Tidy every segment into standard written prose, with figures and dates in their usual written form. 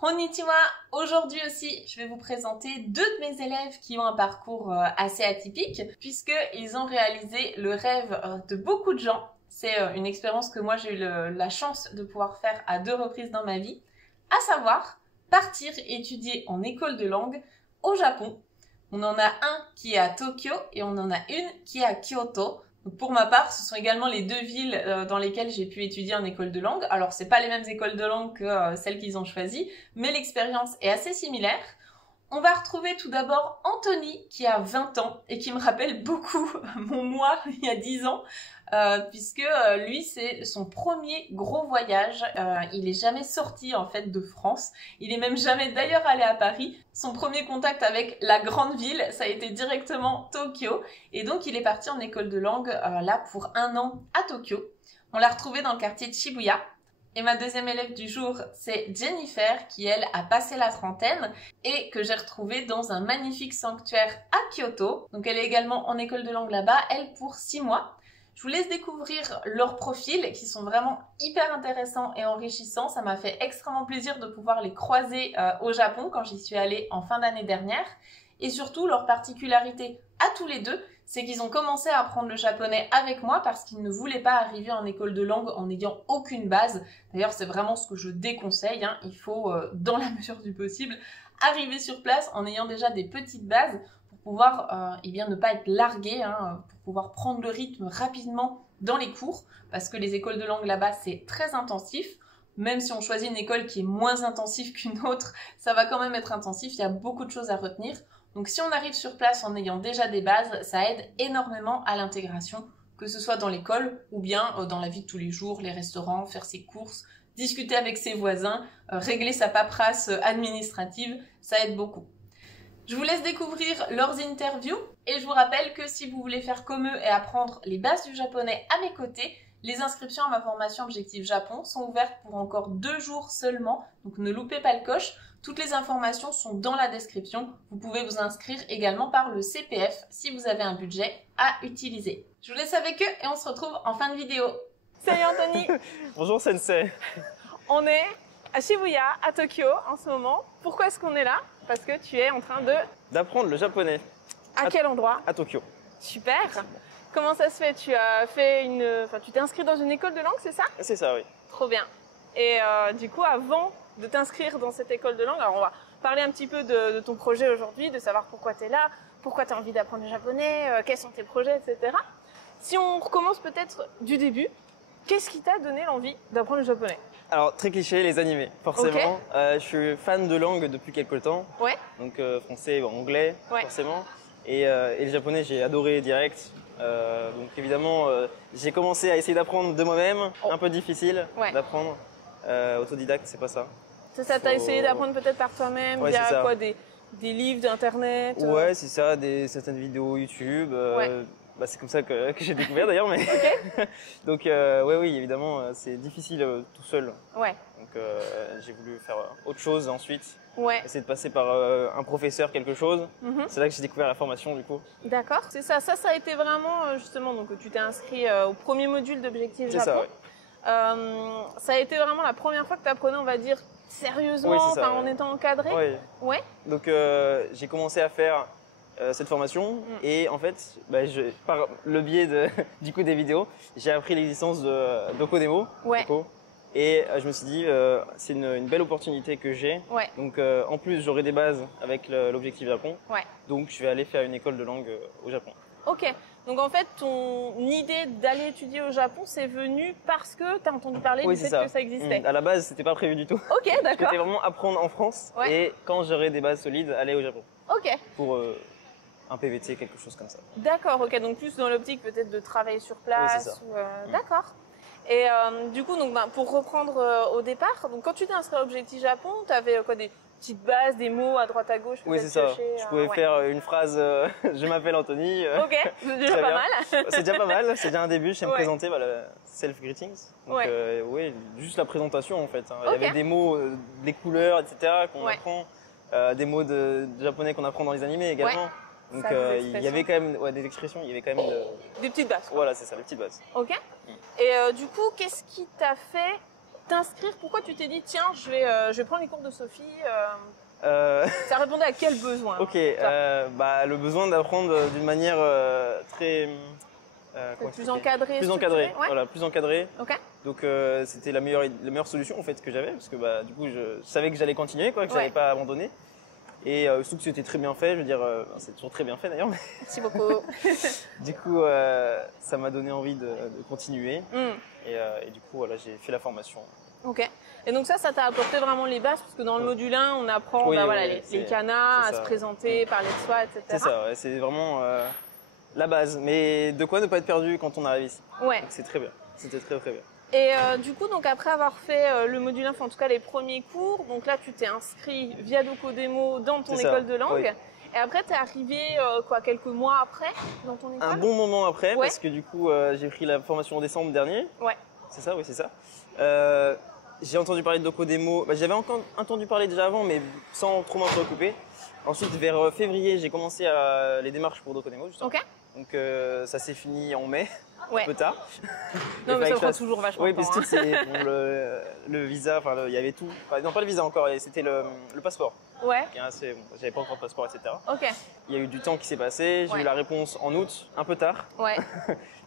Konnichiwa! Aujourd'hui aussi, je vais vous présenter deux de mes élèves qui ont un parcours assez atypique puisqu'ils ont réalisé le rêve de beaucoup de gens. C'est une expérience que moi j'ai eu la chance de pouvoir faire à 2 reprises dans ma vie, à savoir partir étudier en école de langue au Japon. On en a un qui est à Tokyo et on en a une qui est à Kyoto. Donc pour ma part, ce sont également les 2 villes dans lesquelles j'ai pu étudier en école de langue. Alors c'est pas les mêmes écoles de langue que celles qu'ils ont choisies, mais l'expérience est assez similaire. On va retrouver tout d'abord Anthony qui a 20 ans et qui me rappelle beaucoup mon moi il y a 10 ans. Puisque lui c'est son premier gros voyage, il est jamais sorti en fait de France, il est même jamais d'ailleurs allé à Paris. Son premier contact avec la grande ville, ça a été directement Tokyo, et donc il est parti en école de langue là pour 1 an à Tokyo. On l'a retrouvé dans le quartier de Shibuya. Et ma deuxième élève du jour, c'est Jennifer, qui elle a passé la trentaine et que j'ai retrouvée dans un magnifique sanctuaire à Kyoto. Donc elle est également en école de langue là-bas, elle pour 6 mois. Je vous laisse découvrir leurs profils qui sont vraiment hyper intéressants et enrichissants. Ça m'a fait extrêmement plaisir de pouvoir les croiser au Japon quand j'y suis allée en fin d'année dernière. Et surtout, leur particularité à tous les deux, c'est qu'ils ont commencé à apprendre le japonais avec moi parce qu'ils ne voulaient pas arriver en école de langue en n'ayant aucune base. D'ailleurs, c'est vraiment ce que je déconseille, hein. Il faut, dans la mesure du possible, arriver sur place en ayant déjà des petites bases pour pouvoir eh bien, ne pas être largué, hein, pour pouvoir prendre le rythme rapidement dans les cours, parce que les écoles de langue là-bas, c'est très intensif. Même si on choisit une école qui est moins intensive qu'une autre, ça va quand même être intensif, il y a beaucoup de choses à retenir. Donc si on arrive sur place en ayant déjà des bases, ça aide énormément à l'intégration, que ce soit dans l'école ou bien dans la vie de tous les jours, les restaurants, faire ses courses, discuter avec ses voisins, régler sa paperasse administrative, ça aide beaucoup. Je vous laisse découvrir leurs interviews et je vous rappelle que si vous voulez faire comme eux et apprendre les bases du japonais à mes côtés, les inscriptions à ma formation Objectif Japon sont ouvertes pour encore 2 jours seulement, donc ne loupez pas le coche. Toutes les informations sont dans la description. Vous pouvez vous inscrire également par le CPF si vous avez un budget à utiliser. Je vous laisse avec eux et on se retrouve en fin de vidéo. Salut Anthony. Bonjour Sensei. On est à Shibuya, à Tokyo en ce moment. Pourquoi est-ce qu'on est là? Parce que tu es en train d'apprendre le japonais. À quel endroit? À Tokyo. Super. Comment ça se fait? Tu as fait tu t'es inscrit dans une école de langue, c'est ça? C'est ça, oui. Trop bien. Et du coup, avant de t'inscrire dans cette école de langue, alors on va parler un petit peu de ton projet aujourd'hui, de savoir pourquoi tu es là, pourquoi tu as envie d'apprendre le japonais, quels sont tes projets, etc. Si on recommence peut-être du début, qu'est-ce qui t'a donné l'envie d'apprendre le japonais? Alors, très cliché, les animés, forcément. Okay. Je suis fan de langue depuis quelques temps. Ouais. Donc français, anglais, ouais. Forcément. Et le japonais, j'ai adoré direct. Donc évidemment, j'ai commencé à essayer d'apprendre de moi-même. Un peu difficile d'apprendre. Autodidacte, c'est pas ça. C'est ça, t'as essayé d'apprendre peut-être par toi-même, via quoi, des livres d'internet? Ouais, c'est ça, certaines vidéos YouTube. C'est comme ça que j'ai découvert d'ailleurs. Mais... Okay. Donc oui, évidemment, c'est difficile tout seul. Ouais. Donc j'ai voulu faire autre chose ensuite. Ouais. Essayer de passer par un professeur, quelque chose. C'est là que j'ai découvert la formation du coup. D'accord, c'est ça. Ça a été vraiment justement, donc tu t'es inscrit au premier module d'Objectif Japon. C'est ça, oui. Ça a été vraiment la première fois que tu apprenais, on va dire, sérieusement, en étant encadré? Oui. Ouais. Donc j'ai commencé à faire cette formation et en fait, par le biais du coup des vidéos, j'ai appris l'existence de Codemo. Ouais. Et je me suis dit, c'est une belle opportunité que j'ai. Ouais. Donc en plus, j'aurai des bases avec l'Objectif Japon. Ouais. Donc je vais aller faire une école de langue au Japon. Ok. Donc en fait, ton idée d'aller étudier au Japon, c'est venu parce que tu as entendu parler du fait que ça existait. À la base, c'était pas prévu du tout. Ok, d'accord. C'était vraiment apprendre en France et quand j'aurai des bases solides, aller au Japon. Ok. Pour un PVT, quelque chose comme ça. D'accord, ok. Donc plus dans l'optique peut-être de travailler sur place. Oui, c'est ça. D'accord. Et du coup, donc, pour reprendre au départ, donc quand tu t'es inscrit à Objectif Japon, tu avais quoi, des petites bases, des mots à droite à gauche? Oui, c'est ça. Je pouvais faire une phrase je m'appelle Anthony. Ok, c'est déjà pas mal. C'est déjà pas mal, c'est déjà un début. Je sais me présenter, self-greetings. Donc, oui, juste la présentation en fait. Il y avait des mots, des couleurs, etc. qu'on apprend, des mots de japonais qu'on apprend dans les animés également. Donc il y avait quand même des expressions, il y avait quand même des petites bases. Voilà, c'est ça, les petites bases. Ok. Et du coup, qu'est-ce qui t'a fait t'inscrire, pourquoi tu t'es dit, tiens, je vais prendre les cours de Sophie Ça répondait à quel besoin? Ok, le besoin d'apprendre d'une manière très... plus encadrée. Plus encadrée, ouais. voilà, plus encadrée. Ok. Donc c'était la meilleure solution en fait que j'avais, parce que du coup je savais que j'allais continuer, que j'allais pas abandonner. Et surtout que c'était très bien fait, je veux dire, c'est toujours très bien fait d'ailleurs. Merci beaucoup. Du coup, ça m'a donné envie de continuer. Et du coup, voilà, j'ai fait la formation. Ok. Et donc ça t'a apporté vraiment les bases, parce que dans le module 1, on apprend les canas, à se présenter, parler de soi, etc. C'est ça, ouais, c'est vraiment la base. Mais de quoi ne pas être perdu quand on arrive ici. Ouais. C'est très bien. C'était très très bien. Et du coup, donc après avoir fait le module 1, en tout cas les premiers cours, donc là tu t'es inscrit via Docodemo dans ton école de langue. Oui. Et après, tu es arrivé quelques mois après dans ton école? Un bon moment après, parce que du coup, j'ai pris la formation en décembre dernier. Ouais. C'est ça, oui, c'est ça. J'ai entendu parler de Docodemo. J'avais encore entendu parler déjà avant, mais sans trop m'en préoccuper. Ensuite, vers février, j'ai commencé les démarches pour Docodemo, justement. Ok. Donc ça s'est fini en mai, un peu tard. Non, mais ça prend toujours vachement de temps. Oui, parce que le visa, il y avait tout. Enfin, non, pas le visa encore, c'était le passeport. Ouais. J'avais pas encore de passeport, etc. Ok. Il y a eu du temps qui s'est passé, j'ai eu la réponse en août, un peu tard. Ouais.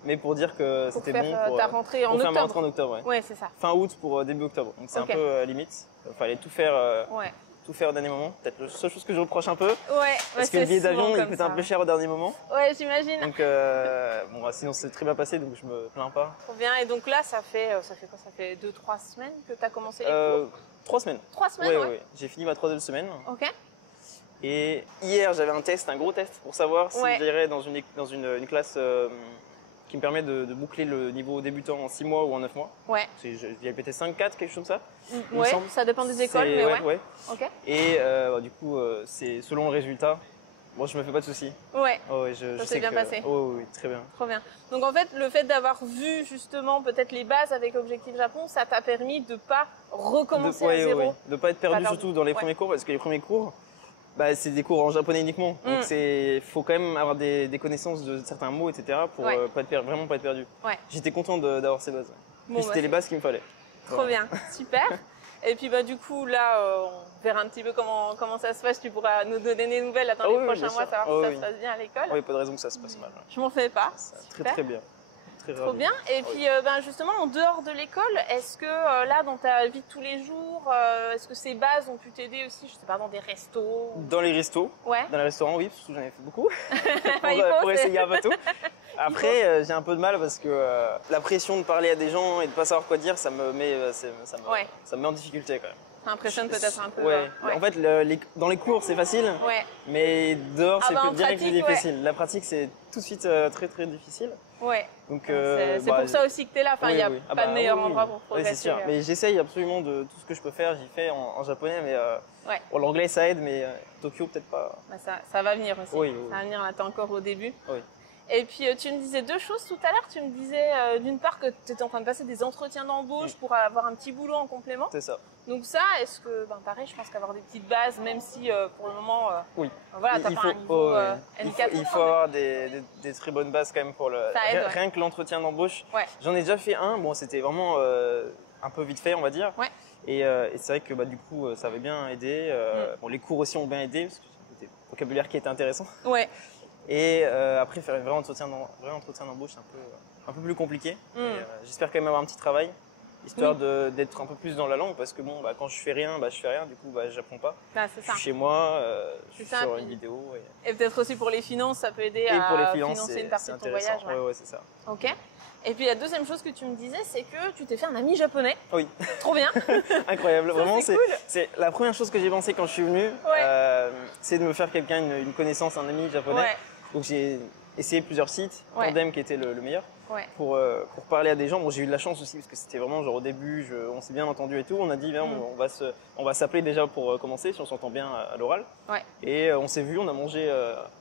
Mais pour dire que c'était bon pour ta rentrée en octobre. Faire ma rentrée en octobre, ouais. Ouais, c'est ça. Fin août pour début octobre. Donc c'est un peu limite. Il fallait tout faire. Tout faire au dernier moment. Peut-être la seule chose que je reproche un peu. Ouais. Parce que le billet d'avion, il coûte un peu cher au dernier moment. Ouais, j'imagine. Donc sinon c'est très bien passé, donc je me plains pas. Trop bien. Et donc là, ça fait quoi? Ça fait 2-3 semaines que tu as commencé les cours? 3 semaines. 3 semaines, ouais. J'ai fini ma 3e semaine. Ok. Et hier, j'avais un gros test pour savoir si j'irais dans une classe qui me permet de boucler le niveau débutant en 6 mois ou en 9 mois. Ouais. J'avais pété 5-4, quelque chose comme ça. Ouais, ça dépend des écoles, mais ouais. Ok. Et du coup, c'est selon le résultat. Moi, je me fais pas de soucis. Ouais. Oh, ça s'est bien passé. Oh, oui, très bien. Trop bien. Donc en fait, le fait d'avoir vu justement peut-être les bases avec Objectif Japon, ça t'a permis de pas recommencer à zéro. Oui. De pas être perdu surtout dans les premiers cours, parce que les premiers cours, c'est des cours en japonais uniquement. Donc faut quand même avoir des connaissances de certains mots, etc. pour vraiment pas être perdu. Ouais. J'étais content d'avoir ces bases. Bon, c'était les bases qu'il me fallait. Trop bien, super. Et puis du coup là, on verra un petit peu comment ça se passe. Tu pourras nous donner des nouvelles dans les prochains mois, savoir si ça se passe bien à l'école. Oui, pas de raison que ça se passe mal. Je m'en fais pas. Très bien. Trop bien. Et puis justement, en dehors de l'école, est-ce que là, dans ta vie de tous les jours, est-ce que ces bases ont pu t'aider aussi, je sais pas, dans des restos? Dans les restos. Ouais. Dans les restaurants, oui, parce que j'en ai fait beaucoup. pour essayer un peu tout. Après, j'ai un peu de mal parce que la pression de parler à des gens et de pas savoir quoi dire, ça me met en difficulté quand même. Ça impressionne peut-être un peu. Ouais. En fait, dans les cours, c'est facile. Ouais. Mais dehors, c'est direct plus difficile. La pratique, c'est tout de suite très très difficile. Ouais. Donc c'est pour ça aussi que tu es là. Enfin, il n'y a pas de meilleur endroit pour progresser. C'est sûr. Mais j'essaye absolument de tout ce que je peux faire. J'y fais en japonais, mais l'anglais ça aide, mais Tokyo peut-être pas. Ça va venir aussi. Oui. Ça va venir, là, t'es encore au début. Oui. Et puis tu me disais 2 choses tout à l'heure. Tu me disais d'une part que tu étais en train de passer des entretiens d'embauche pour avoir un petit boulot en complément. C'est ça. Donc ça, est-ce que, pareil, je pense qu'avoir des petites bases, même si pour le moment, voilà, t'as pas un niveau N4. Il faut avoir des très bonnes bases quand même pour ça aide, rien que l'entretien d'embauche. Ouais. J'en ai déjà fait un. Bon, c'était vraiment un peu vite fait, on va dire. Ouais. Et c'est vrai que du coup, ça avait bien aidé. Bon, les cours aussi ont bien aidé parce que c'était le vocabulaire qui était intéressant. Ouais. Et après, faire un vrai entretien d'embauche, c'est un peu plus compliqué. J'espère quand même avoir un petit travail, histoire d'être un peu plus dans la langue, parce que quand je fais rien, du coup, j'apprends pas. Je suis chez moi, je suis sur une vidéo. Et peut-être aussi pour les finances, ça peut aider à financer une partie de ton voyage. Ouais, c'est ça. Ok. Et puis la deuxième chose que tu me disais, c'est que tu t'es fait un ami japonais. Oui. Trop bien. Incroyable. Vraiment, cool. C'est la première chose que j'ai pensé quand je suis venu. C'est de me faire une connaissance, un ami japonais. Ouais. Donc j'ai essayé plusieurs sites, Tandem qui était le meilleur, pour parler à des gens. Bon, j'ai eu de la chance aussi parce que c'était vraiment genre au début, on s'est bien entendu et tout. On a dit on va s'appeler déjà pour commencer si on s'entend bien à l'oral. Ouais. Et on s'est vu, on a mangé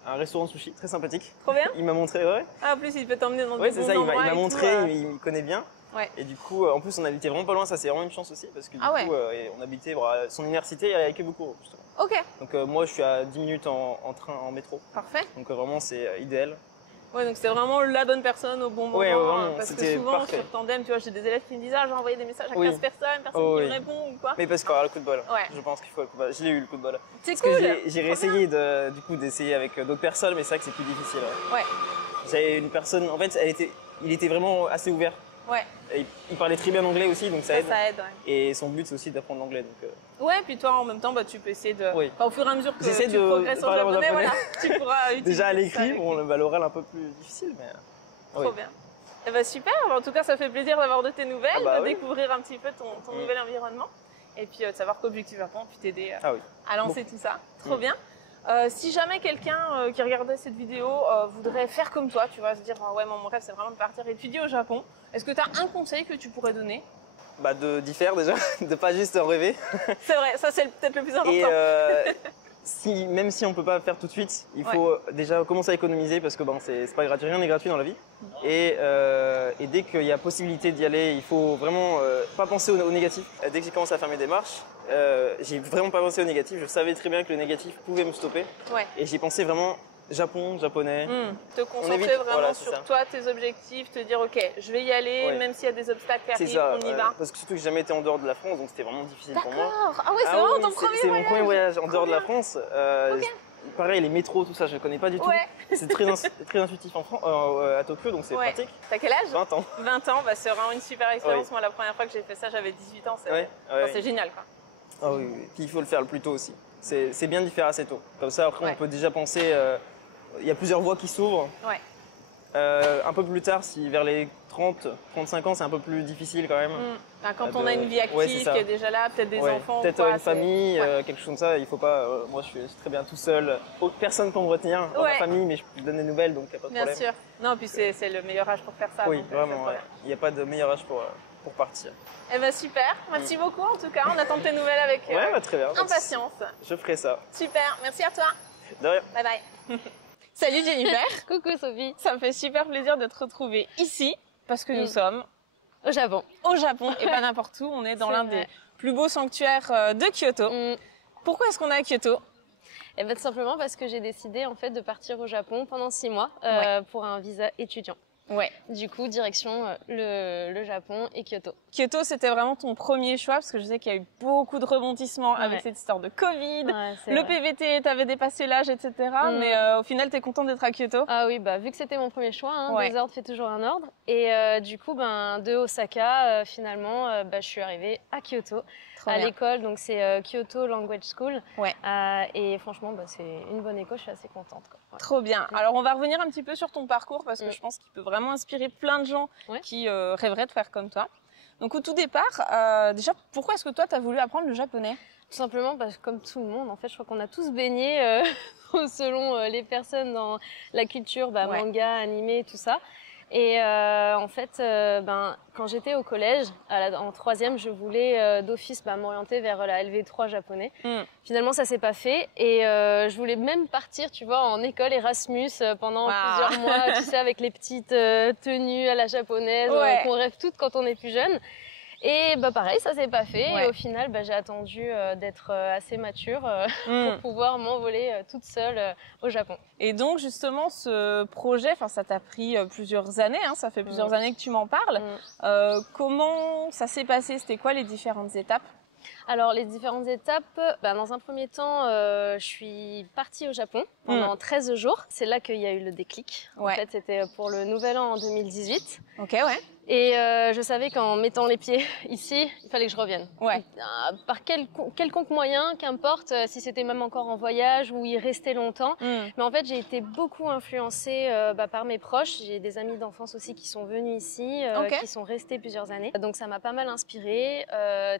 à un restaurant de sushi très sympathique. Trop bien. Il m'a montré, Ah, en plus il peut t'emmener dans des bons endroits. Il m'a montré, il me connaît bien. Ouais. Et du coup, en plus on habitait vraiment pas loin, ça c'est vraiment une chance aussi parce que du coup on habitait, son université elle est à Ikebukuro justement. Ok. Donc moi je suis à 10 minutes en train, en métro. Parfait. Donc vraiment c'est idéal. Ouais, donc c'était vraiment la bonne personne au bon moment. Ouais, vraiment, parce que c'était souvent parfait. sur Tandem, tu vois, j'ai des élèves qui me disent, ah, j'ai envoyé des messages à 15 personnes, personne qui me répond ou quoi. Mais parce qu'il y aura le coup de bol. Ouais. Je pense qu'il faut le coup de bol. Je l'ai eu le coup de bol. C'est Parce cool. que j'ai réessayé d'essayer avec d'autres personnes, mais c'est vrai que c'est plus difficile. Ouais. J'avais une personne, en fait, il était vraiment assez ouvert. Ouais. Et il parlait très bien anglais aussi, donc ça aide. Ça aide, ouais. Et son but, c'est aussi d'apprendre l'anglais. Ouais, puis toi, en même temps, bah, tu peux essayer de. Oui. Enfin, au fur et à mesure que J'essaie tu de progresses en parler en japonais, japonais. voilà, tu pourras utiliser. Déjà à l'écrit, ça. bon, l'oral un peu plus difficile, mais. Trop bien. Eh ben, super. En tout cas, ça fait plaisir d'avoir de tes nouvelles, de découvrir un petit peu ton nouvel environnement. Et puis de savoir qu'Objectif Japon a pu t'aider à lancer tout ça. Trop bien. Si jamais quelqu'un qui regardait cette vidéo voudrait faire comme toi, tu vas se dire ouais, mon rêve c'est vraiment de partir étudier au Japon. Est-ce que tu as un conseil que tu pourrais donner? Bah d'y faire déjà, de pas juste en rêver. C'est vrai, ça c'est peut-être le plus important. Et même si on peut pas faire tout de suite, il faut déjà commencer à économiser parce que bon, c'est pas gratuit, rien n'est gratuit dans la vie. Et dès qu'il y a possibilité d'y aller, il faut vraiment pas penser au négatif. Dès que j'ai commencé à faire mes démarches, j'ai vraiment pas pensé au négatif. Je savais très bien que le négatif pouvait me stopper. Ouais. Et j'ai pensé vraiment Japon, japonais. Te concentrer vraiment sur toi, tes objectifs, te dire ok, je vais y aller, même s'il y a des obstacles qui arrivent, on y va. Parce que surtout que j'ai jamais été en dehors de la France, donc c'était vraiment difficile pour moi. D'accord. Ah ouais, c'est vraiment ton premier voyage. C'est mon premier voyage en dehors de la France. Pareil, les métros, tout ça, je ne connais pas du tout. C'est très intuitif à Tokyo, donc c'est pratique. T'as quel âge? 20 ans. 20 ans, bah, c'est vraiment une super expérience. Moi, la première fois que j'ai fait ça, j'avais 18 ans. C'est génial, quoi. Ah oui, oui. Puis il faut le faire le plus tôt aussi. C'est bien d'y faire assez tôt. Comme ça, après, on peut déjà penser. Il y a plusieurs voies qui s'ouvrent. Un peu plus tard, si vers les 30-35 ans, c'est un peu plus difficile quand même. Quand on a une vie active qui est déjà là, peut-être des enfants. Peut-être une famille, quelque chose comme ça. Il faut pas. Moi, je suis très bien tout seul. Personne pour me retenir dans ma famille, mais je peux donner des nouvelles, donc il n'y a pas de problème. Bien sûr. Non, puis c'est le meilleur âge pour faire ça. Oui, vraiment. Il n'y a pas de meilleur âge pour partir. Eh ben super. Merci beaucoup en tout cas. On attend tes nouvelles avec très bien. impatience. Je ferai ça. Super. Merci à toi. De rien. Bye bye. Salut Jennifer. Coucou Sophie. Ça me fait super plaisir de te retrouver ici parce que nous sommes au Japon. Au Japon et pas n'importe où. On est dans l'un des plus beaux sanctuaires de Kyoto. Pourquoi est-ce qu'on est à Kyoto? Eh ben, tout simplement parce que j'ai décidé en fait de partir au Japon pendant 6 mois pour un visa étudiant. Ouais. Du coup, direction le Japon et Kyoto. Kyoto, c'était vraiment ton premier choix parce que je sais qu'il y a eu beaucoup de rebondissements avec cette histoire de Covid. Le PVT, t'avais dépassé l'âge, etc. Mais au final, t'es contente d'être à Kyoto? Ah oui, bah vu que c'était mon premier choix, deux ordres fait toujours un ordre. Et du coup, de Osaka, finalement, je suis arrivée à Kyoto. À l'école, donc c'est Kyoto Language School. Et franchement, c'est une bonne école, je suis assez contente, quoi. Trop bien. Alors, on va revenir un petit peu sur ton parcours parce que je pense qu'il peut vraiment inspirer plein de gens qui rêveraient de faire comme toi. Donc, au tout départ, déjà, pourquoi est-ce que toi, tu as voulu apprendre le japonais? Tout simplement parce que, comme tout le monde, en fait, je crois qu'on a tous baigné, selon les personnes, dans la culture, manga, animé, tout ça. Et en fait, quand j'étais au collège, en 3e, je voulais d'office m'orienter vers la LV3 japonais. Finalement, ça s'est pas fait. Et je voulais même partir, tu vois, en école Erasmus pendant plusieurs mois, tu sais, avec les petites tenues à la japonaise qu'on rêve toutes quand on est plus jeune. Et pareil, ça s'est pas fait. Et au final, j'ai attendu d'être assez mature pour pouvoir m'envoler toute seule au Japon. Et donc justement, ce projet, ça t'a pris plusieurs années. Ça fait plusieurs années que tu m'en parles. Comment ça s'est passé? C'était quoi les différentes étapes? Alors, les différentes étapes, dans un premier temps, je suis partie au Japon pendant 13 jours. C'est là qu'il y a eu le déclic. En fait, c'était pour le nouvel an en 2018. Ok, ouais. Et je savais qu'en mettant les pieds ici, il fallait que je revienne. Par quelconque moyen, qu'importe, si c'était même encore en voyage ou y rester longtemps. Mais en fait, j'ai été beaucoup influencée par mes proches. J'ai des amis d'enfance aussi qui sont venus ici, qui sont restés plusieurs années. Donc ça m'a pas mal inspirée,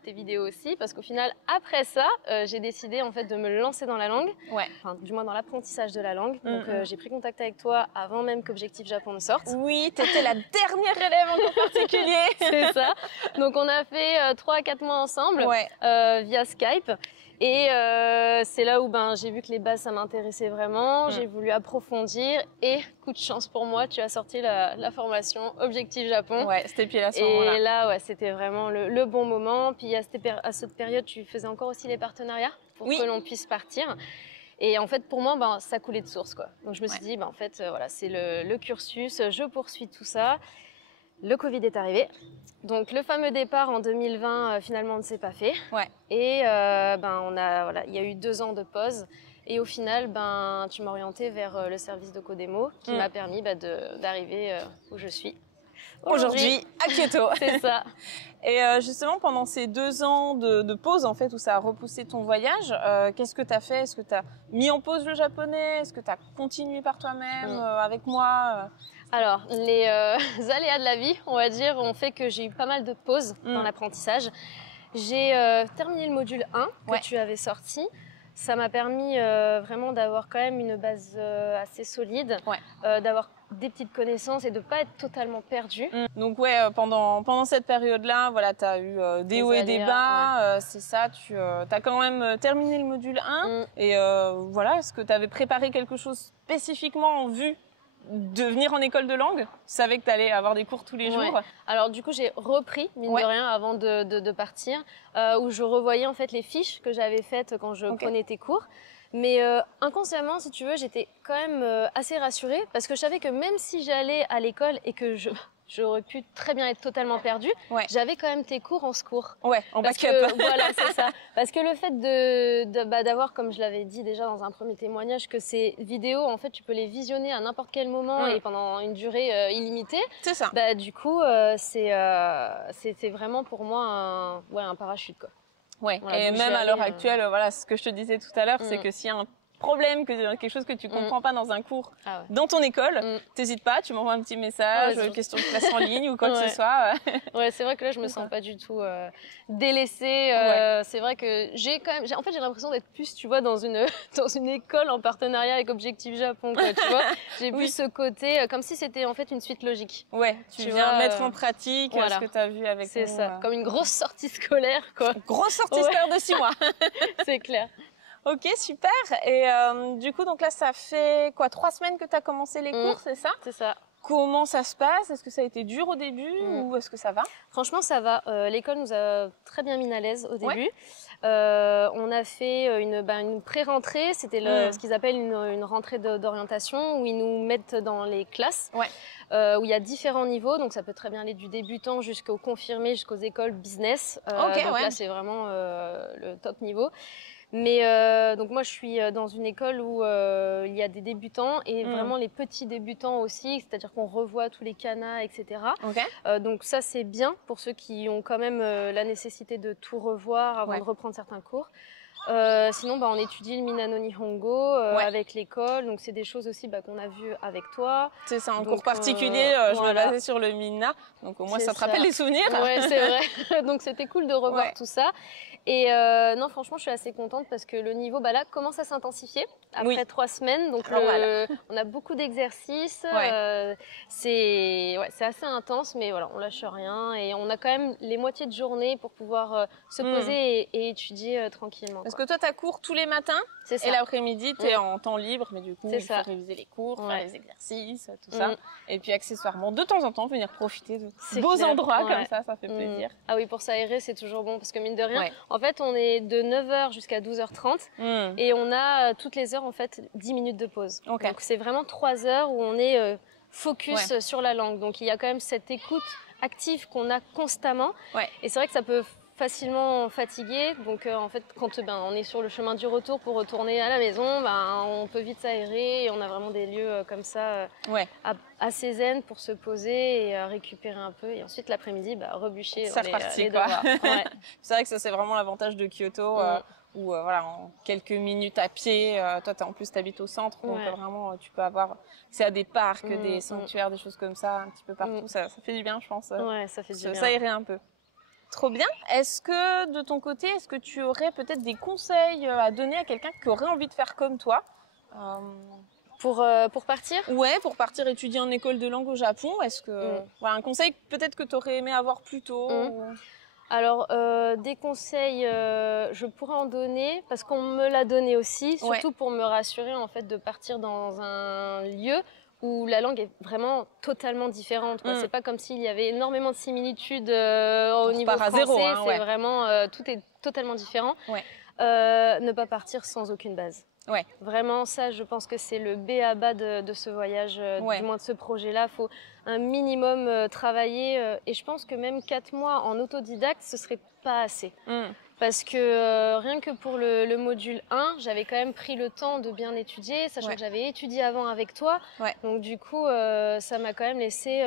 tes vidéos aussi, parce qu'au final, après ça, j'ai décidé en fait de me lancer dans la langue. Enfin, du moins dans l'apprentissage de la langue. Donc j'ai pris contact avec toi avant même qu'Objectif Japon ne sorte. Oui, t'étais la dernière élève en particulier. C'est ça. Donc on a fait 3 à 4 mois ensemble via Skype. Et c'est là où j'ai vu que les bases, ça m'intéressait vraiment. J'ai voulu approfondir et coup de chance pour moi, tu as sorti la formation Objectif Japon. Ouais, c'était pile à ce moment-là. Et là, c'était vraiment le bon moment. Puis à cette période, tu faisais encore aussi les partenariats pour que l'on puisse partir. Et en fait, pour moi, ça coulait de source, quoi. Donc, je me suis dit, en fait, voilà, c'est le cursus, je poursuis tout ça. Le Covid est arrivé. Donc, le fameux départ en 2020, finalement, ne s'est pas fait. Et il y a eu 2 ans de pause. Et au final, tu m'as orientée vers le service de Codemo qui m'a permis d'arriver où je suis. Aujourd'hui, à Kyoto. C'est ça. Et justement, pendant ces 2 ans de pause, en fait, où ça a repoussé ton voyage, qu'est-ce que tu as fait? Est-ce que tu as mis en pause le japonais? Est-ce que tu as continué par toi-même avec moi Alors, les aléas de la vie, on va dire, ont fait que j'ai eu pas mal de pauses dans l'apprentissage. J'ai terminé le module 1 que tu avais sorti. Ça m'a permis vraiment d'avoir quand même une base assez solide, d'avoir des petites connaissances et de ne pas être totalement perdue. Donc pendant cette période-là, voilà, tu as eu des hauts et des bas, c'est ça, tu as quand même terminé le module 1 et voilà, est-ce que tu avais préparé quelque chose spécifiquement en vue de venir en école de langue? Tu savais que tu allais avoir des cours tous les jours? Alors du coup, j'ai repris, mine de rien, avant de partir, où je revoyais en fait les fiches que j'avais faites quand je prenais tes cours. Mais inconsciemment, si tu veux, j'étais quand même assez rassurée parce que je savais que même si j'allais à l'école et que j'aurais pu très bien être totalement perdue, j'avais quand même tes cours en secours. En backup. Voilà, c'est ça. Parce que le fait d'avoir, comme je l'avais dit déjà dans un premier témoignage, que ces vidéos, en fait, tu peux les visionner à n'importe quel moment et pendant une durée illimitée. C'est ça. Du coup, c'était vraiment pour moi un parachute, quoi. Voilà, et même à l'heure actuelle, voilà, ce que je te disais tout à l'heure, c'est que s'il y a un problème, quelque chose que tu comprends pas dans un cours, dans ton école, t'hésites pas, tu m'envoies un petit message, question de classe en ligne ou quoi que ce soit. C'est vrai que là, je me sens pas du tout délaissée. C'est vrai que j'ai l'impression d'être plus, tu vois, dans une école en partenariat avec Objectif Japon, quoi, tu vois. J'ai plus ce côté, comme si c'était en fait une suite logique. Tu viens mettre en pratique ce que tu as vu avec nous. C'est ça, comme une grosse sortie scolaire, quoi. Grosse sortie scolaire de 6 mois. C'est clair. Ok, super. Et du coup, donc là, ça fait 3 semaines que tu as commencé les cours, c'est ça? C'est ça. Comment ça se passe? Est-ce que ça a été dur au début ou est-ce que ça va? Franchement, ça va. L'école nous a très bien mis à l'aise au début. On a fait une pré-rentrée, c'était ce qu'ils appellent une rentrée d'orientation où ils nous mettent dans les classes où il y a différents niveaux, donc ça peut très bien aller du débutant jusqu'au confirmé, jusqu'aux écoles business. Donc là, c'est vraiment le top niveau. Mais donc moi je suis dans une école où il y a des débutants et vraiment les petits débutants aussi, c'est-à-dire qu'on revoit tous les kanas, etc. Donc ça c'est bien pour ceux qui ont quand même la nécessité de tout revoir avant de reprendre certains cours. Sinon on étudie le Minano Nihongo avec l'école, donc c'est des choses aussi qu'on a vues avec toi. C'est ça, un cours particulier, je me basais sur le Minna, donc au moins ça te rappelle les souvenirs. Ouais, c'est vrai, donc c'était cool de revoir tout ça. Et non, franchement, je suis assez contente parce que le niveau là commence à s'intensifier après 3 semaines. Donc on a beaucoup d'exercices. C'est assez intense, mais voilà, on lâche rien et on a quand même les moitiés de journée pour pouvoir se poser et étudier tranquillement. Parce que toi, tu as cours tous les matins et l'après-midi, tu es en temps libre, mais du coup, il faut réviser les cours, faire les exercices, tout ça. Et puis accessoirement, de temps en temps, venir profiter de beaux endroits comme ça fait plaisir. Ah oui, pour s'aérer, c'est toujours bon parce que mine de rien, en fait, on est de 9h jusqu'à 12h30 et on a toutes les heures, en fait, 10 minutes de pause. Donc, c'est vraiment 3 heures où on est focus sur la langue. Donc, il y a quand même cette écoute active qu'on a constamment. Et c'est vrai que ça peut facilement fatiguer. Donc, en fait, quand on est sur le chemin du retour pour retourner à la maison, on peut vite s'aérer et on a vraiment des lieux comme ça assez zen pour se poser et récupérer un peu. Et ensuite, l'après-midi, rebûcher les devoirs. C'est vrai que ça, c'est vraiment l'avantage de Kyoto. Où voilà, en quelques minutes à pied, toi en plus t'habites au centre, donc vraiment tu peux avoir accès à des parcs, des sanctuaires, des choses comme ça un petit peu partout. Ça fait du bien, je pense. Ça fait du bien. S'aérer un peu. Trop bien. Est-ce que de ton côté, est-ce que tu aurais peut-être des conseils à donner à quelqu'un qui aurait envie de faire comme toi pour partir? Ouais, pour partir étudier en école de langue au Japon. Est-ce que un conseil peut-être que tu aurais aimé avoir plus tôt Alors, des conseils, je pourrais en donner parce qu'on me l'a donné aussi, surtout pour me rassurer en fait de partir dans un lieu où la langue est vraiment totalement différente. C'est pas comme s'il y avait énormément de similitudes au niveau français. Zéro, c'est vraiment tout est totalement différent. Ne pas partir sans aucune base. Ouais. Vraiment, ça, je pense que c'est le B à bas de ce voyage, du moins de ce projet-là. Il faut un minimum travailler. Et je pense que même 4 mois en autodidacte, ce serait pas assez. Parce que rien que pour le module 1, j'avais quand même pris le temps de bien étudier, sachant que j'avais étudié avant avec toi. Donc du coup, ça m'a quand même laissé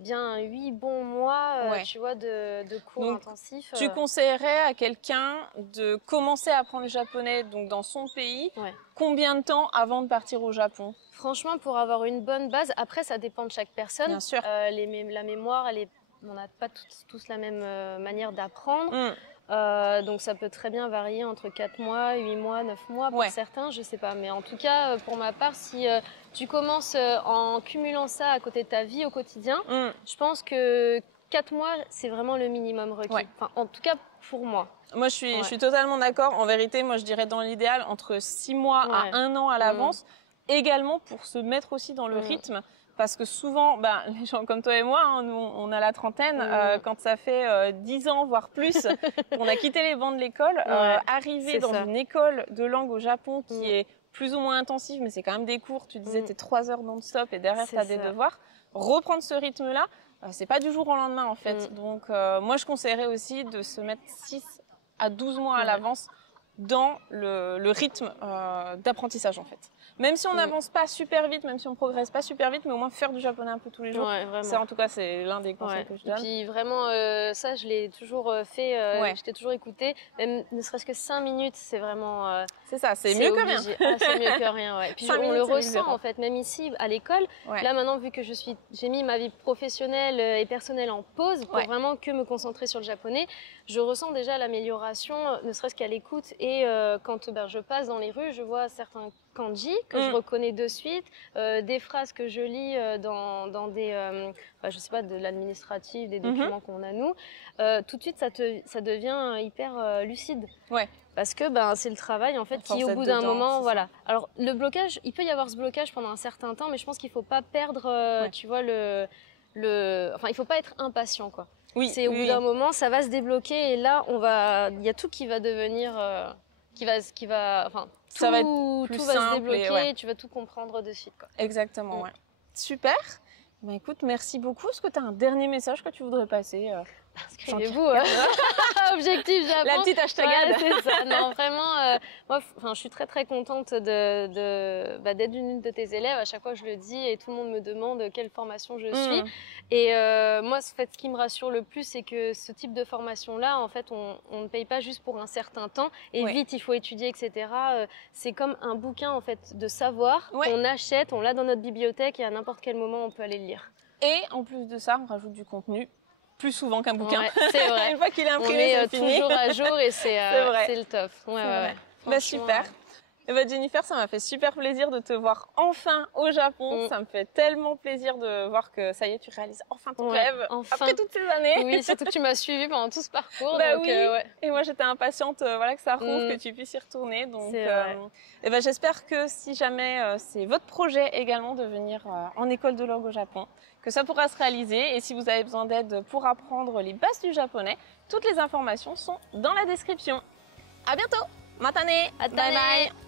bien 8 bons mois tu vois, de cours intensifs. Tu conseillerais à quelqu'un de commencer à apprendre le japonais donc dans son pays, combien de temps avant de partir au Japon? Franchement, pour avoir une bonne base, après ça dépend de chaque personne. Bien sûr. La mémoire, on n'a pas tous la même manière d'apprendre. Donc ça peut très bien varier entre 4 mois, 8 mois, 9 mois pour certains, je sais pas. Mais en tout cas, pour ma part, si tu commences en cumulant ça à côté de ta vie au quotidien, je pense que 4 mois, c'est vraiment le minimum requis. Enfin, en tout cas, pour moi. Moi, je suis totalement d'accord. En vérité, moi, je dirais dans l'idéal, entre 6 mois à 1 an à l'avance. Également pour se mettre aussi dans le rythme. Parce que souvent, les gens comme toi et moi, hein, nous, on a la trentaine, quand ça fait 10 ans, voire plus, on a quitté les bancs de l'école, arriver dans une école de langue au Japon qui est plus ou moins intensive, mais c'est quand même des cours, tu disais, t'es 3 heures non-stop et derrière, t'as des devoirs. Reprendre ce rythme-là, c'est pas du jour au lendemain, en fait. Donc, moi, je conseillerais aussi de se mettre 6 à 12 mois à l'avance dans le rythme d'apprentissage, en fait. Même si on n'avance pas super vite, même si on progresse pas super vite, mais au moins faire du japonais un peu tous les jours. Ça, en tout cas, c'est l'un des conseils que je donne. Et puis vraiment, ça, je l'ai toujours fait, je t'ai toujours écouté. Même ne serait-ce que 5 minutes, c'est vraiment... c'est ça, c'est mieux que rien. C'est mieux que rien, Puis on le ressent, en fait, même ici, à l'école. Là, maintenant, vu que j'ai mis ma vie professionnelle et personnelle en pause pour vraiment que me concentrer sur le japonais, je ressens déjà l'amélioration, ne serait-ce qu'à l'écoute. Et quand je passe dans les rues, je vois certains kanji que je reconnais de suite, des phrases que je lis dans des, je sais pas, de l'administratif, des documents qu'on a nous, tout de suite ça devient hyper lucide. Parce que c'est le travail en fait qui au bout d'un moment, Alors le blocage, il peut y avoir ce blocage pendant un certain temps, mais je pense qu'il faut pas perdre, tu vois, il faut pas être impatient quoi. C'est au bout d'un moment, ça va se débloquer et là il y a tout qui va devenir, ça va être plus tout simple va se débloquer et tu vas tout comprendre de suite. Quoi. Exactement, Super. Écoute, merci beaucoup. Est-ce que tu as un dernier message que tu voudrais passer Inscrivez-vous. Objectif Japon. La petite hashtagade. C'est ça. Non, vraiment, moi, je suis très très contente d'être une de tes élèves. À chaque fois, je le dis et tout le monde me demande quelle formation je suis. Et moi, ce qui me rassure le plus, c'est que ce type de formation-là, en fait, on ne paye pas juste pour un certain temps et vite, il faut étudier, etc. C'est comme un bouquin en fait de savoir qu'on achète, on l'a dans notre bibliothèque et à n'importe quel moment, on peut aller le lire. Et en plus de ça, on rajoute du contenu plus souvent qu'un bouquin. C'est vrai. Une fois qu'il est imprimé, c'est fini. On est toujours à jour et c'est le top. Super. Jennifer, ça m'a fait super plaisir de te voir enfin au Japon. Ça me fait tellement plaisir de voir que ça y est, tu réalises enfin ton rêve après toutes ces années. Oui, surtout que tu m'as suivi pendant tout ce parcours. Et moi, j'étais impatiente que ça rouvre, que tu puisses y retourner. Donc, j'espère que si jamais c'est votre projet également de venir en école de langue au Japon, que ça pourra se réaliser. Et si vous avez besoin d'aide pour apprendre les bases du japonais, toutes les informations sont dans la description. À bientôt. Matane. Bye bye.